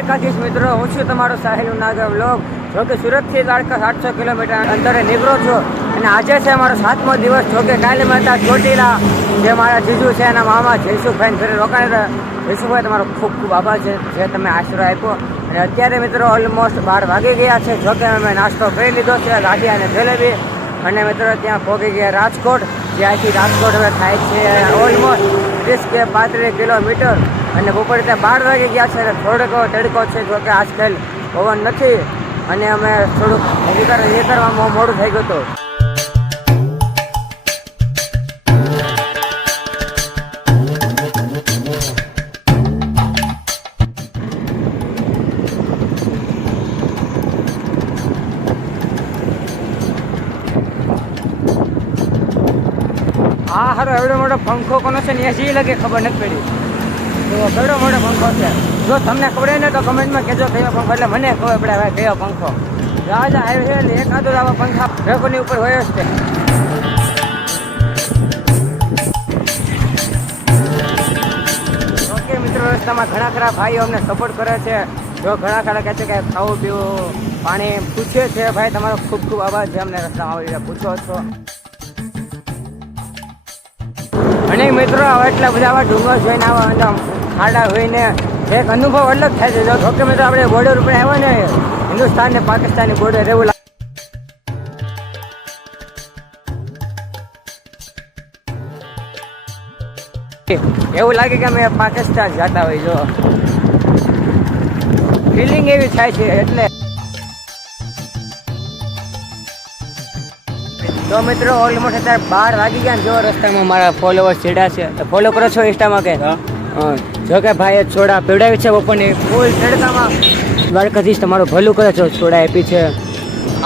દ્વારકાધીશ મિત્રો, હું છું તમારો સાહિલ નાગર વ્લોગ. જો કે સુરતથી દ્વારકા 700 કિલોમીટર અંતરે નીકળો છો અને આજે છે અમારો 7મો દિવસ. જો કે કાલે માતા ચોટીલા જે મારા જીજુ છે એના મામા જયસુખભાઈ ઘરે રોકાયા હતા. જયસુખભાઈ તમારો ખૂબ ખૂબ આભાર છે જે તમે આશરો આપ્યો. અને અત્યારે મિત્રો ઓલમોસ્ટ 12 વાગી ગયા છે. જો કે અમે નાસ્તો કરી લીધો છે, ગાંઠિયા અને જલેબી. અને મિત્રો ત્યાં પહોંચી ગયા રાજકોટ. જ્યાંથી રાજકોટ હવે થાય છે ઓલમોસ્ટ 30 કે 35 કિલોમીટર. અને બપોરે ત્યાં 12 વાગી ગયા છે અને થોડોક તડકો છે. જો કે આજકાલ પવન નથી અને અમે થોડુંક નીકળવામાં મોડું થઈ ગયું હતું. હા હારો એવડો મોટો પંખો કોનો છે ને એ લાગે ખબર નથી પડી. તો એવડો મોટો પંખો છે. જો તમને ખબર હોય ને તો કમેન્ટમાં કહેજો કયો પંખો, એટલે મને ખબર પડે હવે કયો પંખો. રાજા હાઈવે ને એકાદો આવા પંખા ટ્રકોની ઉપર હોય જ છે. ઓકે મિત્રો, રસ્તામાં ઘણા ખરા ભાઈઓ અમને સપોર્ટ કરે છે. જો ઘણા ખરા કહે છે કે ખાવું પીવું પાણી પૂછે છે. ભાઈ તમારો ખૂબ ખૂબ આભાર જે અમને રસ્તામાં આવીને પૂછો છો. અને મિત્રો એટલા બધા આવા ડુંગર જોઈને આવા ખાડા હોઈને એક અનુભવ અલગ થાય છે. જો કે મિત્રો આપણે બોર્ડર ઉપર આવ્યા ને હિન્દુસ્તાન ને પાકિસ્તાનની બોર્ડર એવું લાગે કે અમે પાકિસ્તાન જતા હોય. જો ફિલિંગ એવી થાય છે એટલે. તો મિત્રો ઓલમોસ્ટ અત્યારે 12 વાગી ગયા. જો રસ્તામાં મારા ફોલોવર ચડ્યા છે તો ફોલો કરો છો ઇન્સ્ટામાં કે? જો કે ભાઈએ છોડા પીવડાવી છે બપોરની ફૂલ તડકામાં. દ્વારકાધીશ તમારું ભલું કરે છો, છોડા આપી છે.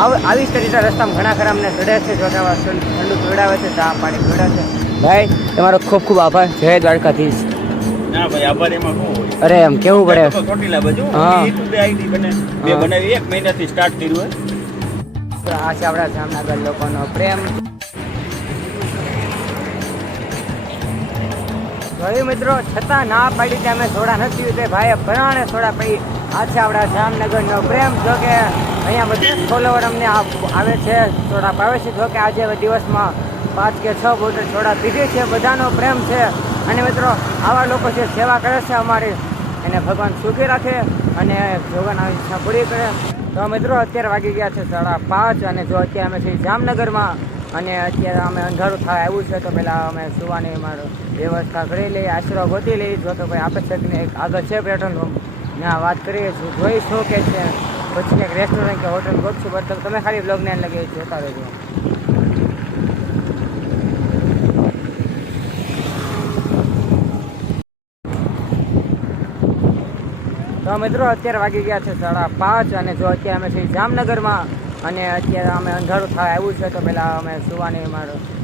આવી જ રીતે રસ્તામાં ઘણા ખરા અમને ચડે છે. જો કે ઠંડુ પીવડાવે છે, ચા પાણી પીવડાવે છે. ભાઈ તમારો ખૂબ ખૂબ આભાર. જય દ્વારકાધીશ. ના ભાઈ આભાર એમાં શું હોય? અરે એમ કેવું પડે. ચોટીલા બાજુ યુટ્યુબ આઈડી બનાવી 1 મહિનાથી સ્ટાર્ટ કર્યું હોય. તો આ છે આપણા જામનગર લોકોનો પ્રેમ. જોયું મિત્રો, છતાં ના પાડી કે અમે સોડા નથી તે ભાઈએ ભરાણે સોડા પડી. આ છે આપણા જામનગરનો પ્રેમ. જો કે અહીંયા બધા ફોલોવર અમને આવે છે, સોડા પાવે છે. જો કે આજે દિવસમાં 5 કે 6 બોટલ સોડા પીધી છે. બધાનો પ્રેમ છે. અને મિત્રો આવા લોકો જે સેવા કરે છે અમારી, એને ભગવાન સુખી રાખે અને ભગવાન ઈચ્છા પૂરી કરે. તો મિત્રો અત્યારે વાગી ગયા છે 5:30. અને જો અત્યારે અમે છીએ જામનગરમાં અને અત્યારે અમે અંધારું થવા આવ્યું છે. તો પહેલાં અમે સુવાની વ્યવસ્થા કરી લઈએ, આશરો ગોતી લઈએ. જો તો ભાઈ આપે છે કે એક આગળ છે પેટ્રોલ પંપ, ત્યાં વાત કરીએ છીએ, જોઈ શું કે છે. પછી કંઈક રેસ્ટોરન્ટ કે હોટલ ગોતશું. બટ તમે ખાલી બ્લોગને લગે જોતા રહેજો. તો મિત્રો અત્યારે વાગી ગયા છે 5:30. અને જો અત્યારે અમે છીએ જામનગરમાં અને અત્યારે અમે અંધારું થવા આવ્યું છે. તો પહેલાં અમે સુવાની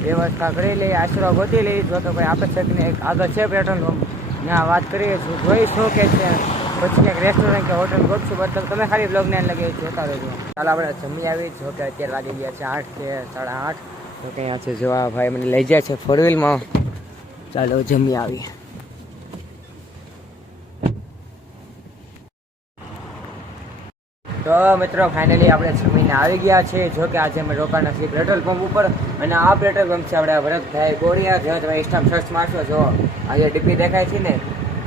વ્યવસ્થા કરી લઈએ, આશરો ગોતી લઈએ. જો તો ભાઈ આપે છે કે એક આગળ છે પેટ્રોલ પંપ, ત્યાં વાત કરીએ છીએ, જોઈ શું કે છે. પછી કંઈક રેસ્ટોરન્ટ કે હોટલ ગોતશું. બટ તમે ખાલી બ્લોગને લગે જોતા રહેજો. ચાલો આપણે જમી આવી. જો કે અત્યારે વાગી ગયા છે 8 કે 8:30. તો કે અહીંયા છે જોવા ભાઈ મને લઈ જાય છે 4 વ્હીલમાં. ચાલો જમી આવી. તો મિત્રો ફાઇનલી આપણે જમીને આવી ગયા છે. જો કે આજે અમે રોકાણા છીએ પેટ્રોલ પંપ ઉપર. અને આ પેટ્રોલ પંપ છે આપણે ભરતભાઈ ગોળિયા. જો તમે ઇન્સ્ટામાં સર્ચ મારશો, જો આજે ડીપી દેખાય છે ને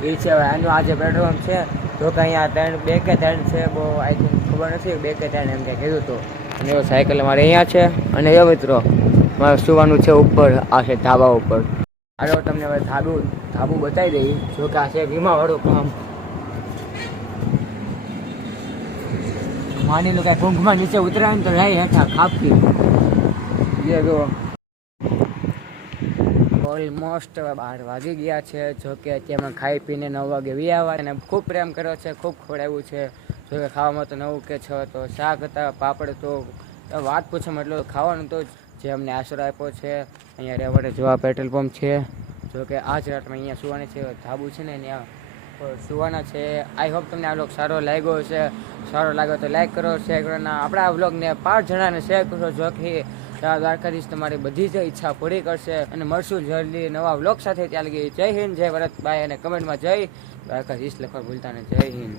એ છે આનું આજે પેટ્રોલ પંપ છે. જો કે અહીંયા 2 કે 3 છે, બહુ આઈ થિંક ખબર નથી, 2 કે 3 એમ કંઈ કીધું હતું. અને એવો સાયકલ અમારે અહીંયા છે. અને એ મિત્રો મારે સુવાનું છે ઉપર, આ છે ધાબા ઉપર. હાલો તમને હવે ધાબુ બતાવી દઈએ. જો કે આ છે વીમાવાળું કામ. માની લો કે કુંભમાં નીચે ઉતરાય ને તો રહી હેઠા ખાપી. જો ઓલમોસ્ટ 12 વાગી ગયા છે. જો કે અત્યારમાં ખાઈ પીને 9 વાગે આવ્યા. અને ખૂબ પ્રેમ કર્યો છે, ખૂબ ખવડાવ્યું છે. જો કે ખાવામાં તો 9 કે 6 તો શાક હતા, પાપડ તો વાત પૂછવામાં એટલું ખાવાનું તો જે અમને આશરો આપ્યો છે. અહીંયા રેવાડે જોવા પેટ્રોલ પંપ છે. જો કે આ જ રાતમાં અહીંયા સુવાની છે, ધાબુ છે ને ત્યાં સુવાના છે. આઈ હોપ તમને આ વ્લોગ સારો લાગ્યો હશે. સારો લાગ્યો તો લાઈક કરો, શેર કરો. આપણા આ વ્લોગને 5 જણાને શેર કરો. જો કે દ્વારકાધીશ તમારી બધી જ ઈચ્છા પૂરી કરશે. અને મળશું જલ્દી નવા વ્લોગ સાથે. ત્યાં લગી જય હિન્દ, જય ભરતભાઈ. અને કમેન્ટમાં જય દ્વારકાધીશ લખવા ભૂલતા ને. જય હિન્દ.